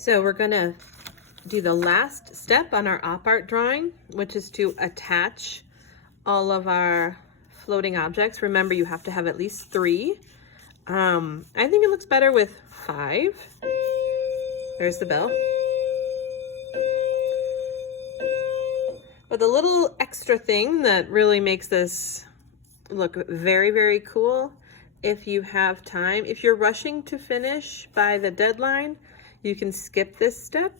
So we're gonna do the last step on our op art drawing, which is to attach all of our floating objects. Remember, you have to have at least 3. I think it looks better with 5. There's the bell. But the little extra thing that really makes this look very, very cool, if you have time, if you're rushing to finish by the deadline, you can skip this step.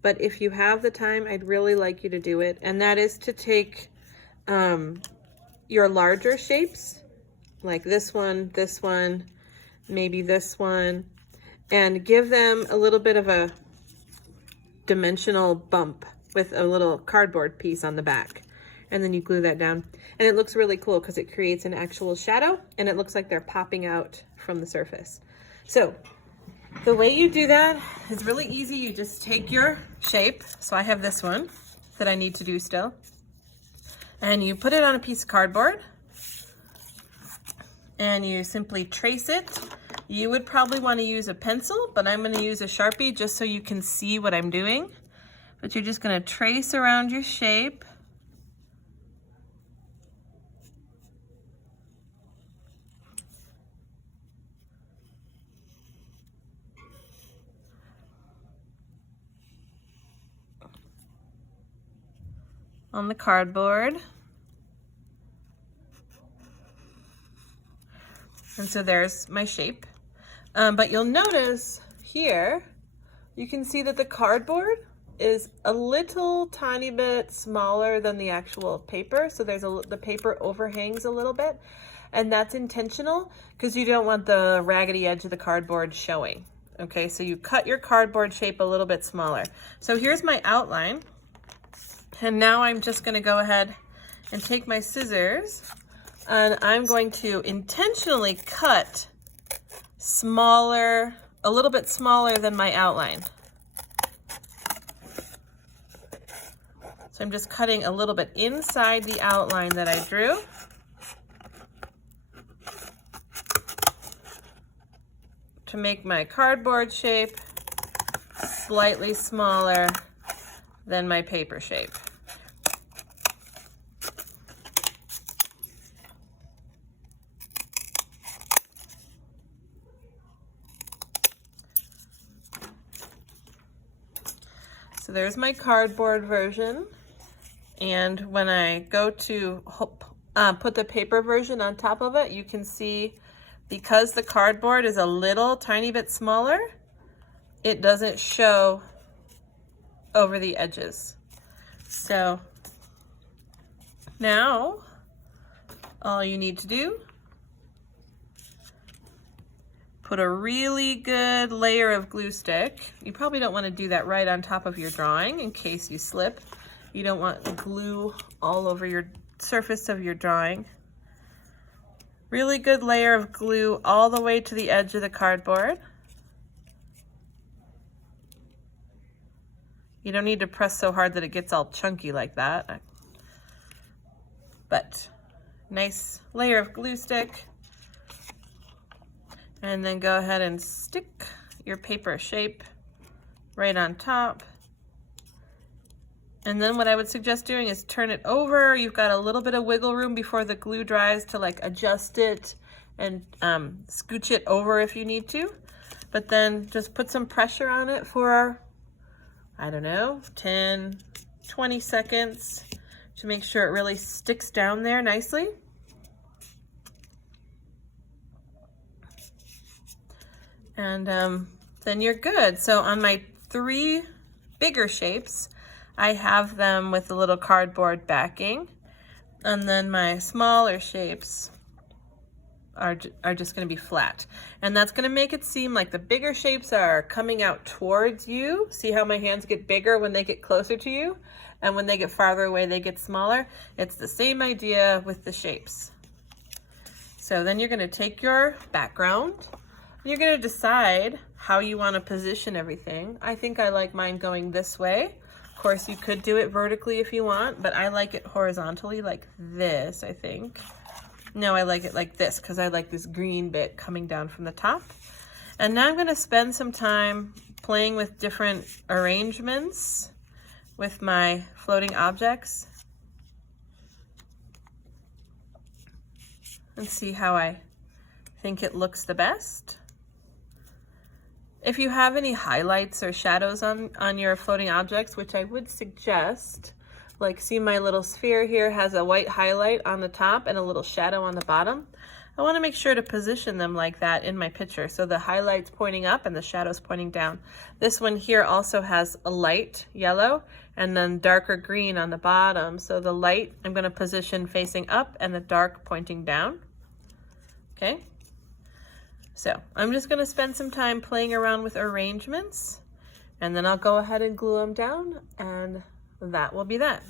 But if you have the time, I'd really like you to do it. And that is to take your larger shapes, like this one, maybe this one, and give them a little bit of a dimensional bump with a little cardboard piece on the back. And then you glue that down. And it looks really cool because it creates an actual shadow and it looks like they're popping out from the surface. So the way you do that is really easy. You just take your shape. So I have this one that I need to do still. And you put it on a piece of cardboard and you simply trace it. You would probably want to use a pencil, but I'm going to use a Sharpie just so you can see what I'm doing. But you're just going to trace around your shape. On the cardboard. And so there's my shape. But you'll notice here, you can see that the cardboard is a little tiny bit smaller than the actual paper. So there's the paper overhangs a little bit. And that's intentional because you don't want the raggedy edge of the cardboard showing. Okay, so you cut your cardboard shape a little bit smaller. So here's my outline. And now I'm just going to go ahead and take my scissors and I'm going to intentionally cut smaller, a little bit smaller than my outline. So I'm just cutting a little bit inside the outline that I drew. To make my cardboard shape slightly smaller than my paper shape. So there's my cardboard version. And when I go to put the paper version on top of it, you can see because the cardboard is a little tiny bit smaller, it doesn't show over the edges. So now all you need to do, put a really good layer of glue stick. You probably don't want to do that right on top of your drawing in case you slip. You don't want glue all over your surface of your drawing. Really good layer of glue all the way to the edge of the cardboard. You don't need to press so hard that it gets all chunky like that. But nice layer of glue stick. And then go ahead and stick your paper shape right on top. And then what I would suggest doing is turn it over. You've got a little bit of wiggle room before the glue dries to like adjust it and scooch it over if you need to. But then just put some pressure on it for, I don't know, 10, 20 seconds to make sure it really sticks down there nicely. And then you're good. So on my 3 bigger shapes, I have them with a little cardboard backing. And then my smaller shapes are just gonna be flat. And that's gonna make it seem like the bigger shapes are coming out towards you. See how my hands get bigger when they get closer to you? And when they get farther away, they get smaller. It's the same idea with the shapes. So then you're gonna take your background. You're going to decide how you want to position everything. I think I like mine going this way. Of course, you could do it vertically if you want, but I like it horizontally like this, I think. No, I like it like this because I like this green bit coming down from the top. And now I'm going to spend some time playing with different arrangements with my floating objects and see how I think it looks the best. If you have any highlights or shadows on your floating objects, which I would suggest, like see my little sphere here has a white highlight on the top and a little shadow on the bottom. I want to make sure to position them like that in my picture, so the highlight's pointing up and the shadow's pointing down. This one here also has a light yellow and then darker green on the bottom. So the light I'm going to position facing up and the dark pointing down. Okay. So I'm just going to spend some time playing around with arrangements, and then I'll go ahead and glue them down, and that will be that.